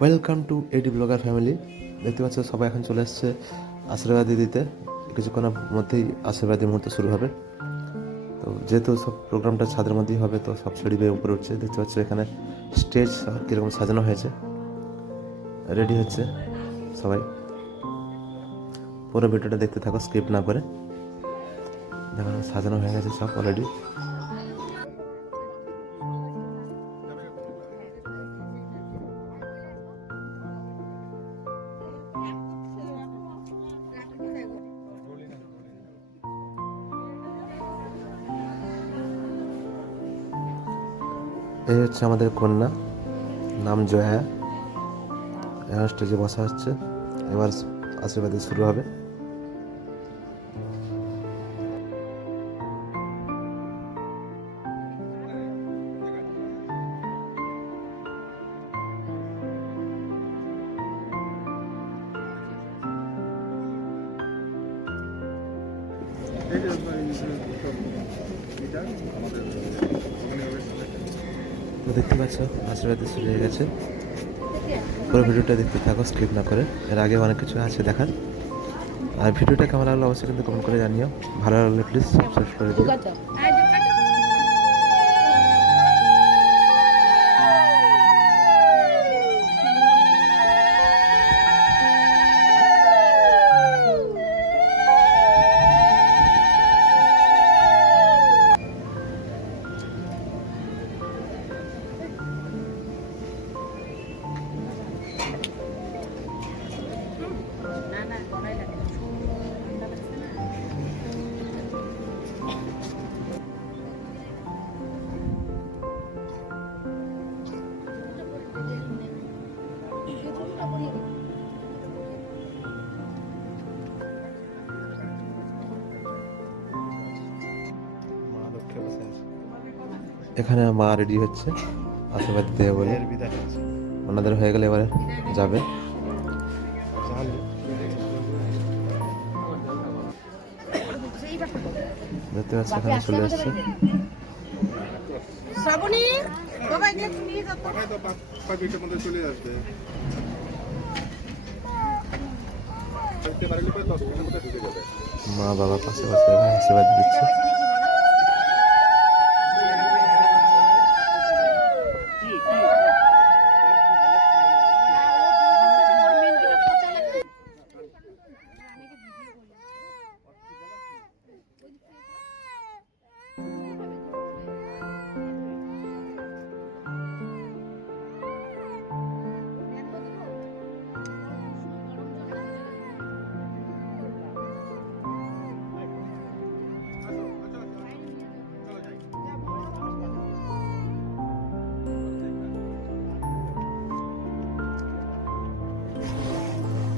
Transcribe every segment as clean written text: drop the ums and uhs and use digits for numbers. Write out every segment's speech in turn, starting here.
Welcome to AD blogger family. দেখতে পাচ্ছ সবাই এখন চলে এসছে আশীর্বাদী দিতে। কিছুক্ষণের মধ্যেই আশীর্বাদী মুহূর্ত শুরু হবে। তো যেহেতু সব প্রোগ্রামটা ছাদের মধ্যেই হবে, তো সব সিঁড়ি বেয়ে উপরে উঠছে। দেখতে পাচ্ছ এখানে স্টেজ কীরকম সাজানো হয়েছে, রেডি হচ্ছে সবাই। পুরো ভিডিওটা দেখতে থাকো স্কিপ না করে। দেখো সাজানো হয়ে গেছে সব অলরেডি। এই হচ্ছে আমাদের কন্যা, নাম জয়া। এখন স্টেজে বসা হচ্ছে, এবার আশীর্বাদে শুরু হবে। তো দেখতে পাচ্ছ আশীর্বাদে শুরু হয়ে গেছে। পুরো ভিডিওটা দেখতে থাকো স্কিপ না করে। এর আগে অনেক কিছু আছে দেখার। আর ভিডিওটা কেমন লাগলো অবশ্যই কিন্তু কমেন্ট করে জানিও। ভালো লাগলে প্লিজ সাবস্ক্রাইব করে দিও। এখানে মা রেডি হচ্ছে আশীর্বাদ দেবে বলে। ওনাদের হয়ে গেলে এবারে যাবে। দেখতে পাচ্ছি এখানে চলে আসছে। মা বাবা পাশে পাশে আশীর্বাদ দিচ্ছে।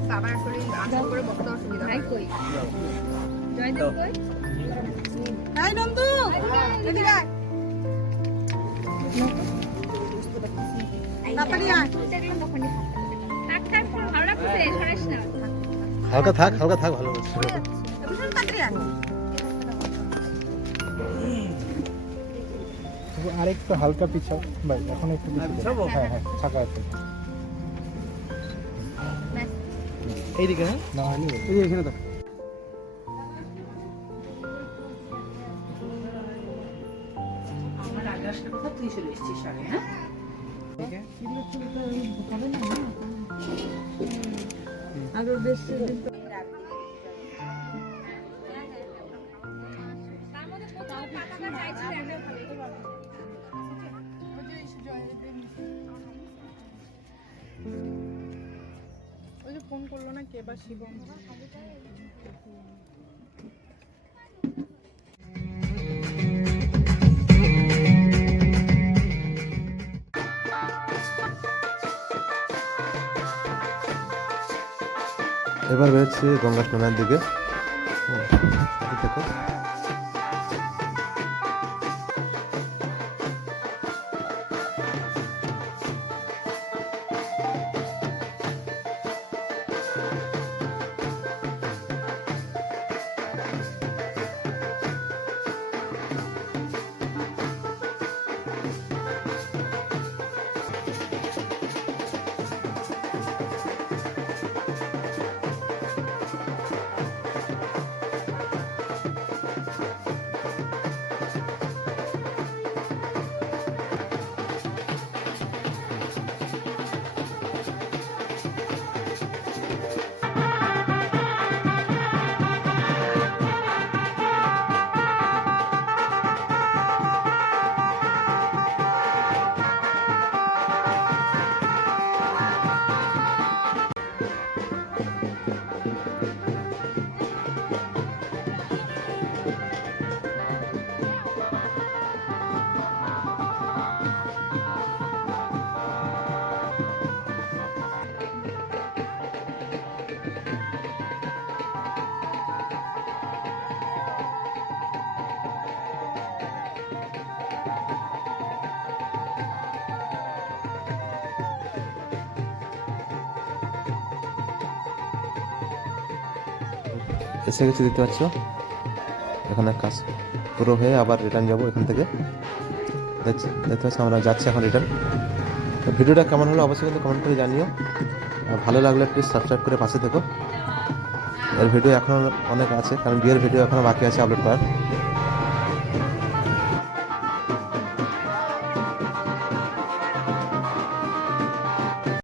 বাবার আসলে আসাম করে বসতে অসুবিধা হয়। কই জয়দেব কই? হাই নন্দু, এদিকে আয়। তাড়াতাড়ি আয়। হালকা থাক ভালো হচ্ছে। তাড়াতাড়ি আয়। আরেকটু হালকা পিছাও ভাই, এখন একটু পিছাও। হ্যাঁ হ্যাঁ, ফাঁকা আছে। এইদিকে না, এই এখানে দাও। আমার আগে আসার কথা, তুই চলে এসেছিস আগে। হ্যাঁ আরো বেশি ওই যে ফোন করলো না কে বা শিবম। এবার বেরোচ্ছি গঙ্গা স্নানের দিকে। দেখো এসে গেছি, দেখতে পাচ্ছ। এখানে কাজ পুরো হয়ে আবার রিটার্ন যাবো এখান থেকে। দেখতে পাচ্ছ আমরা যাচ্ছি এখন রিটার্ন। তো ভিডিওটা কেমন হলো অবশ্যই কিন্তু কমেন্ট করে জানিও। আর ভালো লাগলে প্লিজ সাবস্ক্রাইব করে পাশে থেকো। এর ভিডিও এখনও অনেক আছে, কারণ বিয়ের ভিডিও এখনও বাকি আছে আপলোড করার।